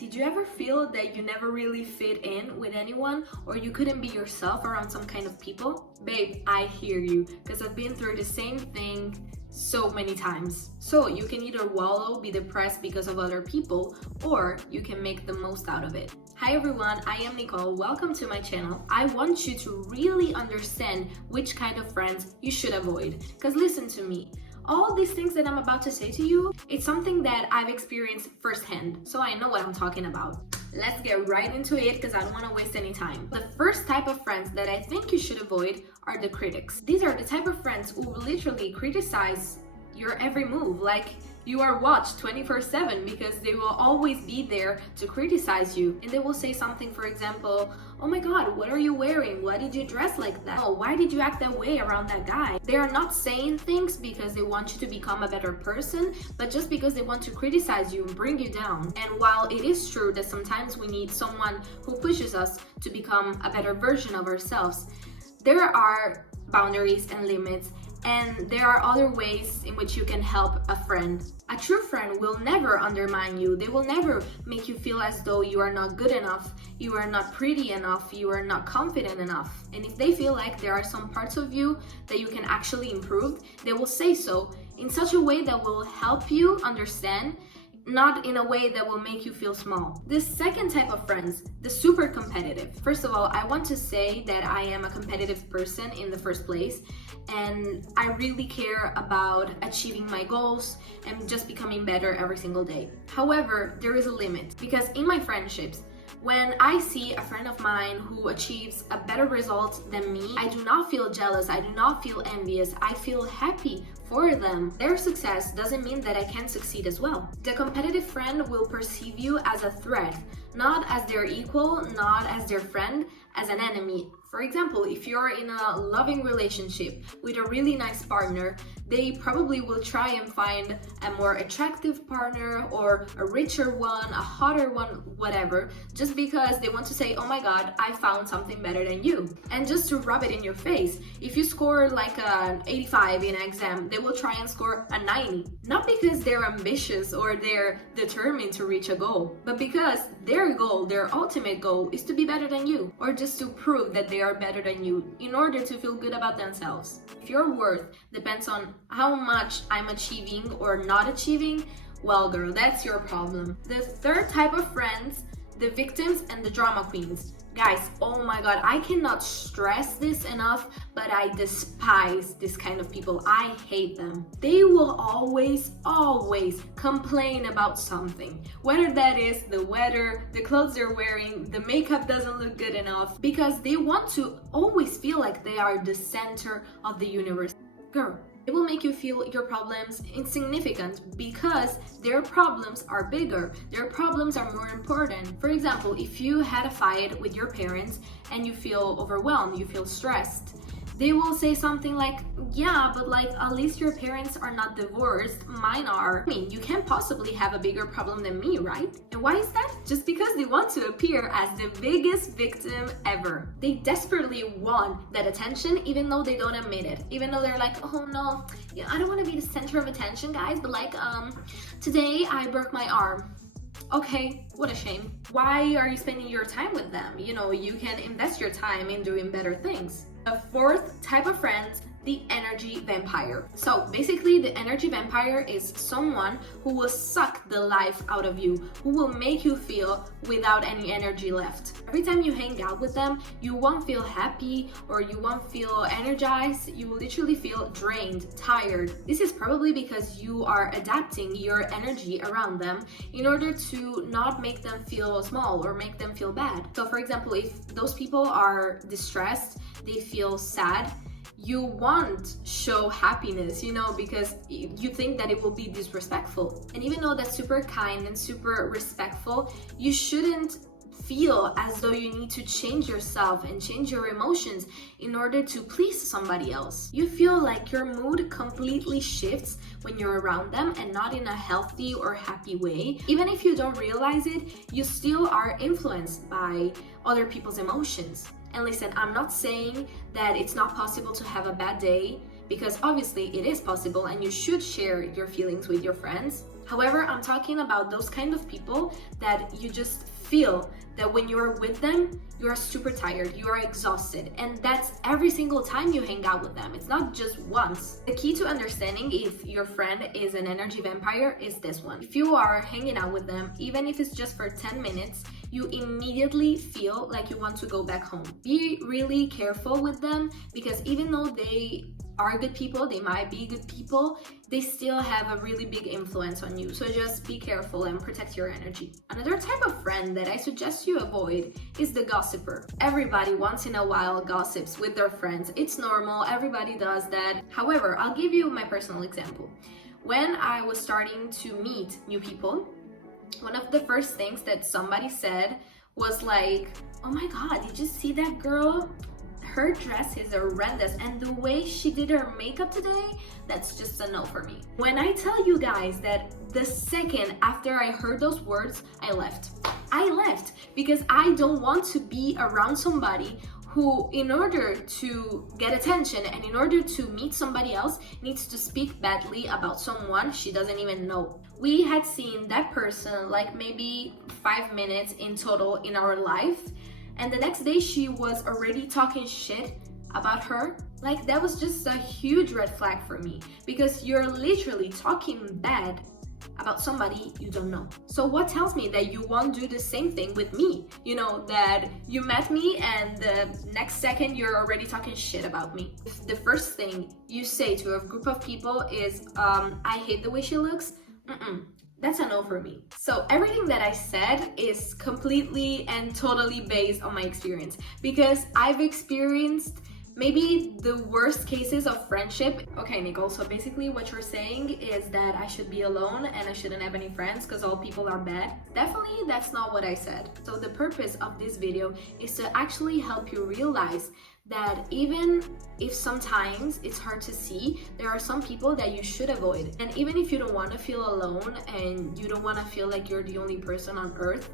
Did you ever feel that you never really fit in with anyone, or you couldn't be yourself around some kind of people? Babe, I hear you, because I've been through the same thing so many times. So you can either wallow, be depressed because of other people, or you can make the most out of it. Hi everyone, I am Nicole. Welcome to my channel. I want you to really understand which kind of friends you should avoid. Because listen to me, all these things that I'm about to say to you, it's something that I've experienced firsthand, so I know what I'm talking about. Let's get right into it because I don't want to waste any time. The first type of friends that I think you should avoid are the critics. These are the type of friends who will literally criticize your every move, like you are watched 24/7, because they will always be there to criticize you. And they will say something, for example, oh my god, what are you wearing? Why did you dress like that? Oh, why did you act that way around that guy? They are not saying things because they want you to become a better person, but just because they want to criticize you and bring you down. And while it is true that sometimes we need someone who pushes us to become a better version of ourselves, there are boundaries and limits, and there are other ways in which you can help a friend. A true friend will never undermine you. They will never make you feel as though you are not good enough, you are not pretty enough, you are not confident enough. And if they feel like there are some parts of you that you can actually improve, they will say so in such a way that will help you understand, not in a way that will make you feel small. The second type of friends, the super competitive. First of all, I want to say that I am a competitive person in the first place, and I really care about achieving my goals and just becoming better every single day. However, there is a limit, because in my friendships, when I see a friend of mine who achieves a better result than me, I do not feel jealous, I do not feel envious, I feel happy for them. Their success doesn't mean that I can succeed as well. The competitive friend will perceive you as a threat, not as their equal, not as their friend, as an enemy. For example, if you're in a loving relationship with a really nice partner, they probably will try and find a more attractive partner or a richer one, a hotter one, whatever, just because they want to say, oh my god, I found something better than you. And just to rub it in your face, if you score like an 85 in an exam, they will try and score a 90. Not because they're ambitious or they're determined to reach a goal, but because their goal, their ultimate goal, is to be better than you, or just to prove that they are better than you in order to feel good about themselves. If your worth depends on how much I'm achieving or not achieving, well girl, that's your problem. The third type of friends, the victims and the drama queens. Guys, oh my god, I cannot stress this enough, but I despise this kind of people. I hate them. They will always complain about something. Whether that is the weather, the clothes they're wearing, the makeup doesn't look good enough, because they want to always feel like they are the center of the universe. Girl, it will make you feel your problems insignificant because their problems are bigger, their problems are more important. For example, if you had a fight with your parents and you feel overwhelmed, you feel stressed, they will say something like, yeah, but like at least your parents are not divorced, mine are. I mean, you can't possibly have a bigger problem than me, right? And why is that? Just because they want to appear as the biggest victim ever. They desperately want that attention even though they don't admit it. Even though they're like, oh no, yeah, I don't want to be the center of attention, guys, but like, today I broke my arm. Okay, what a shame. Why are you spending your time with them? You know, you can invest your time in doing better things. The fourth type of friends, the energy vampire. So basically, the energy vampire is someone who will suck the life out of you, who will make you feel without any energy left. Every time you hang out with them, you won't feel happy or you won't feel energized. You will literally feel drained, tired. This is probably because you are adapting your energy around them in order to not make them feel small or make them feel bad. So for example, if those people are distressed, they feel sad, you won't show happiness, you know, because you think that it will be disrespectful. And even though that's super kind and super respectful, you shouldn't feel as though you need to change yourself and change your emotions in order to please somebody else. You feel like your mood completely shifts when you're around them, and not in a healthy or happy way. Even if you don't realize it, you still are influenced by other people's emotions. And listen, I'm not saying that it's not possible to have a bad day, because obviously it is possible and you should share your feelings with your friends. However, I'm talking about those kind of people that you just feel that when you're with them, you are super tired, you are exhausted, and that's every single time you hang out with them. It's not just once. The key to understanding if your friend is an energy vampire is this one. If you are hanging out with them, even if it's just for 10 minutes, you immediately feel like you want to go back home. Be really careful with them, because even though they are good people, they might be good people, they still have a really big influence on you. So just be careful and protect your energy. Another type of friend that I suggest you avoid is the gossiper. Everybody once in a while gossips with their friends. It's normal, everybody does that. However, I'll give you my personal example. When I was starting to meet new people, one of the first things that somebody said was like, oh my god, did you see that girl? Her dress is horrendous, and the way she did her makeup today, that's just a no for me. When I tell you guys that the second after I heard those words, I left because I don't want to be around somebody who, in order to get attention and in order to meet somebody else, needs to speak badly about someone she doesn't even know. We had seen that person like maybe 5 minutes in total in our life, and the next day she was already talking shit about her. Like, that was just a huge red flag for me, because you're literally talking bad about somebody you don't know. So what tells me that you won't do the same thing with me? You know, that you met me and the next second you're already talking shit about me. If the first thing you say to a group of people is, I hate the way she looks, that's a no for me. So everything that I said is completely and totally based on my experience, because I've experienced maybe the worst cases of friendship. Okay, Nicole, so basically what you're saying is that I should be alone and I shouldn't have any friends because all people are bad. Definitely, that's not what I said. So the purpose of this video is to actually help you realize that even if sometimes it's hard to see, there are some people that you should avoid. And even if you don't want to feel alone and you don't want to feel like you're the only person on earth,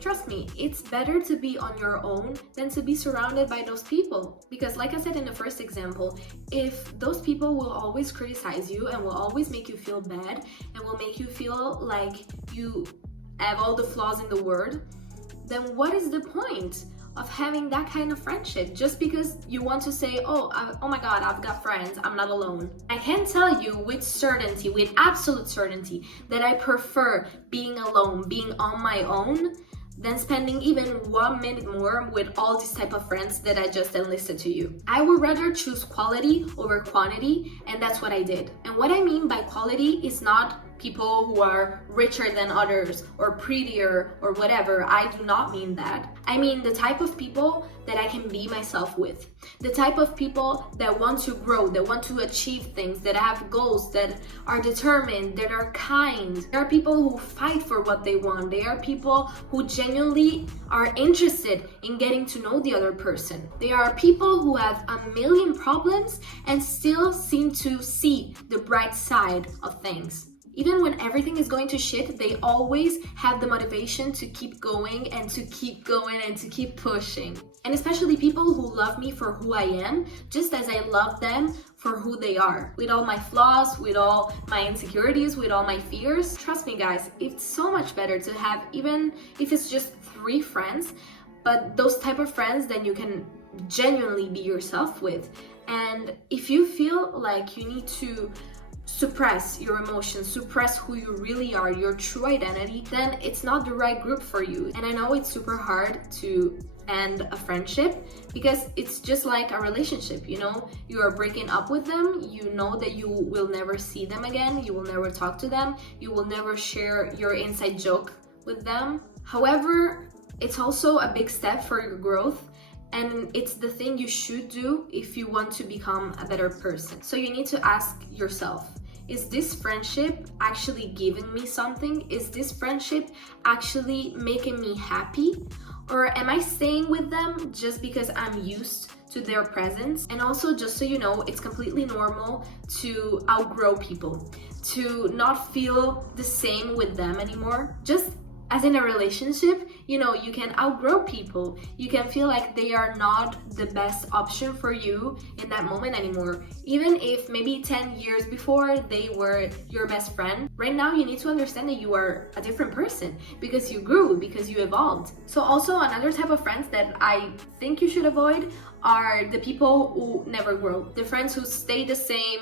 trust me, it's better to be on your own than to be surrounded by those people. Because like I said in the first example, if those people will always criticize you and will always make you feel bad and will make you feel like you have all the flaws in the world, then what is the point of having that kind of friendship just because you want to say, oh my god, I've got friends, I'm not alone? I can tell you with certainty, with absolute certainty, that I prefer being alone, being on my own, than spending even 1 minute more with all these type of friends that I just enlisted to you. I would rather choose quality over quantity, and that's what I did. And what I mean by quality is not people who are richer than others or prettier or whatever. I do not mean that. I mean the type of people that I can be myself with. The type of people that want to grow, that want to achieve things, that have goals, that are determined, that are kind. There are people who fight for what they want. There are people who genuinely are interested in getting to know the other person. There are people who have a million problems and still seem to see the bright side of things. Even when everything is going to shit, they always have the motivation to keep going and to keep going and to keep pushing. And especially people who love me for who I am, just as I love them for who they are. With all my flaws, with all my insecurities, with all my fears. Trust me guys, it's so much better to have, even if it's just 3 friends, but those type of friends that you can genuinely be yourself with. And if you feel like you need to suppress your emotions, suppress who you really are, your true identity, then it's not the right group for you. And I know it's super hard to end a friendship because it's just like a relationship, you know? You are breaking up with them, you know that you will never see them again, you will never talk to them, you will never share your inside joke with them. However, it's also a big step for your growth, and it's the thing you should do if you want to become a better person. So you need to ask yourself, is this friendship actually giving me something? Is this friendship actually making me happy? Or am I staying with them just because I'm used to their presence? And also, just so you know, it's completely normal to outgrow people, to not feel the same with them anymore. Just As in a relationship, you know, you can outgrow people. You can feel like they are not the best option for you in that moment anymore. Even if maybe 10 years before they were your best friend, right now you need to understand that you are a different person because you grew, because you evolved. So also another type of friends that I think you should avoid are the people who never grow. The friends who stay the same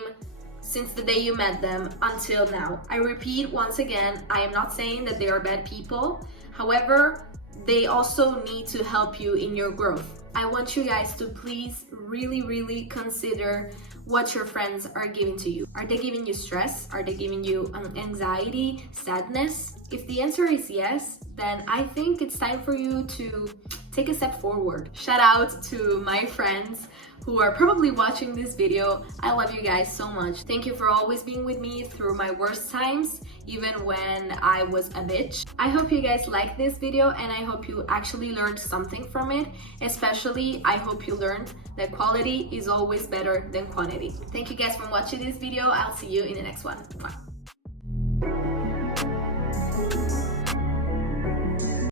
since the day you met them until now. I repeat once again, I am not saying that they are bad people. However, they also need to help you in your growth. I want you guys to please really consider what your friends are giving to you. Are they giving you stress? Are they giving you anxiety, sadness? If the answer is yes, then I think it's time for you to take a step forward. Shout out to my friends who are probably watching this video. I love you guys so much. Thank you for always being with me through my worst times, even when I was a bitch. I hope you guys liked this video and I hope you actually learned something from it. Especially, I hope you learned that quality is always better than quantity. Thank you guys for watching this video. I'll see you in the next one. Bye.